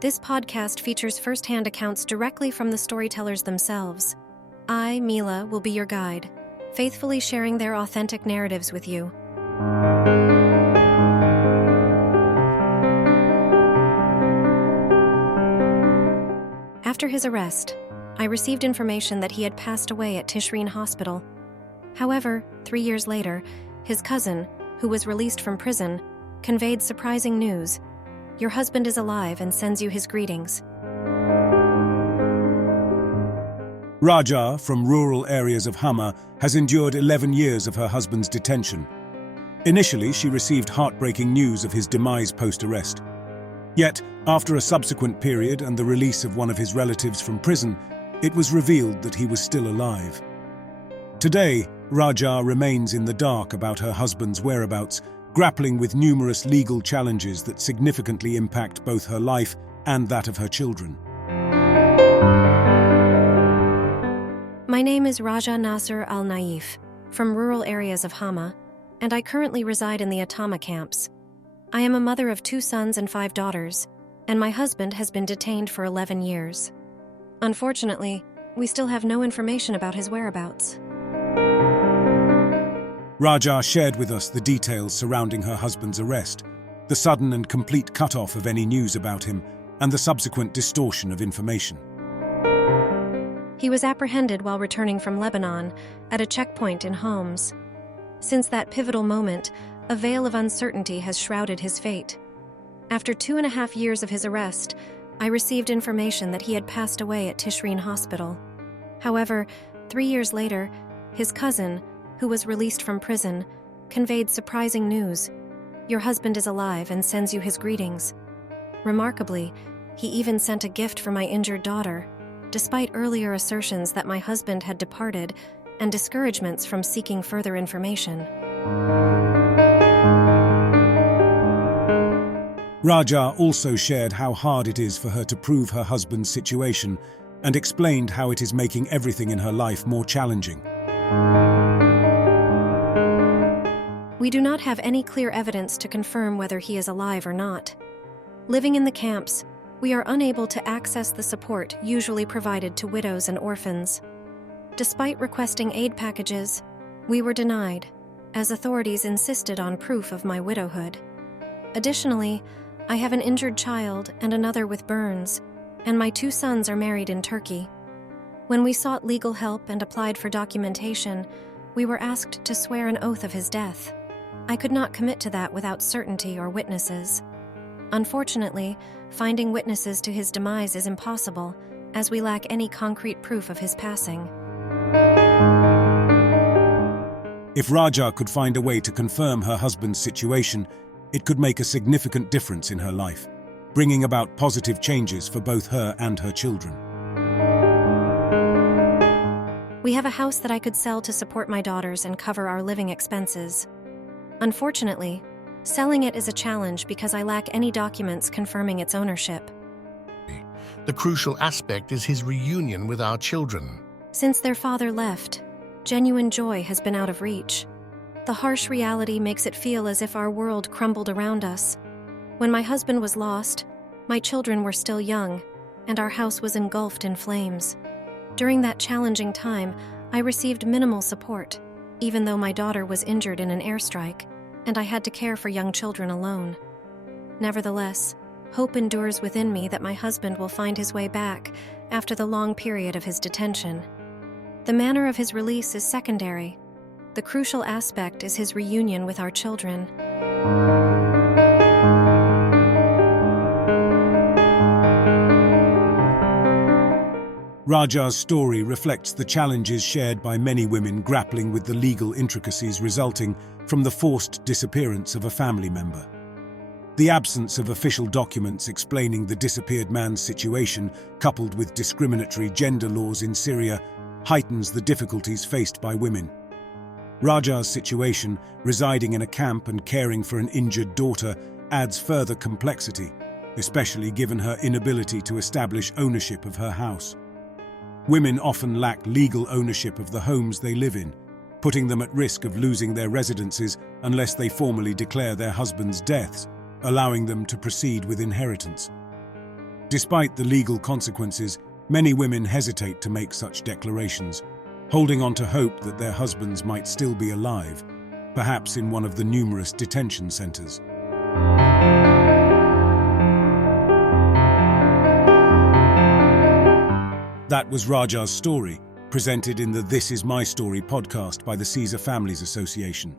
This podcast features first-hand accounts directly from the storytellers themselves. I, Mila, will be your guide, faithfully sharing their authentic narratives with you. After his arrest, I received information that he had passed away at Tishreen Hospital. However, 3 years later, his cousin, who was released from prison, conveyed surprising news. Your husband is alive and sends you his greetings. Rajaa, from rural areas of Hama, has endured 11 years of her husband's detention. Initially, she received heartbreaking news of his demise post-arrest. Yet, after a subsequent period and the release of one of his relatives from prison, it was revealed that he was still alive. Today, Rajaa remains in the dark about her husband's whereabouts, grappling with numerous legal challenges that significantly impact both her life and that of her children. My name is Rajaa Nasser Al-Naif, from rural areas of Hama, and I currently reside in the Atama camps. I am a mother of 2 sons and 5 daughters, and my husband has been detained for 11 years. Unfortunately, we still have no information about his whereabouts. Rajaa shared with us the details surrounding her husband's arrest, the sudden and complete cut-off of any news about him, and the subsequent distortion of information. He was apprehended while returning from Lebanon at a checkpoint in Homs. Since that pivotal moment, a veil of uncertainty has shrouded his fate. After 2.5 years of his arrest, I received information that he had passed away at Tishreen Hospital. However, 3 years later, his cousin, who was released from prison, conveyed surprising news. Your husband is alive and sends you his greetings. Remarkably, he even sent a gift for my injured daughter, despite earlier assertions that my husband had departed and discouragements from seeking further information. Rajaa also shared how hard it is for her to prove her husband's situation and explained how it is making everything in her life more challenging. We do not have any clear evidence to confirm whether he is alive or not. Living in the camps, we are unable to access the support usually provided to widows and orphans. Despite requesting aid packages, we were denied, as authorities insisted on proof of my widowhood. Additionally, I have an injured child and another with burns, and my 2 sons are married in Turkey. When we sought legal help and applied for documentation, we were asked to swear an oath of his death. I could not commit to that without certainty or witnesses. Unfortunately, finding witnesses to his demise is impossible, as we lack any concrete proof of his passing. If Rajaa could find a way to confirm her husband's situation, it could make a significant difference in her life, bringing about positive changes for both her and her children. We have a house that I could sell to support my daughters and cover our living expenses. Unfortunately, selling it is a challenge because I lack any documents confirming its ownership. The crucial aspect is his reunion with our children. Since their father left, genuine joy has been out of reach. The harsh reality makes it feel as if our world crumbled around us. When my husband was lost, my children were still young, and our house was engulfed in flames. During that challenging time, I received minimal support, even though my daughter was injured in an airstrike, and I had to care for young children alone. Nevertheless, hope endures within me that my husband will find his way back after the long period of his detention. The manner of his release is secondary. The crucial aspect is his reunion with our children. Rajaa's story reflects the challenges shared by many women grappling with the legal intricacies resulting from the forced disappearance of a family member. The absence of official documents explaining the disappeared man's situation, coupled with discriminatory gender laws in Syria, heightens the difficulties faced by women. Rajaa's situation, residing in a camp and caring for an injured daughter, adds further complexity, especially given her inability to establish ownership of her house. Women often lack legal ownership of the homes they live in, putting them at risk of losing their residences unless they formally declare their husbands' deaths, allowing them to proceed with inheritance. Despite the legal consequences, many women hesitate to make such declarations, holding on to hope that their husbands might still be alive, perhaps in one of the numerous detention centers. That was Rajaa's story, presented in the This Is My Story podcast by the Caesar Families Association.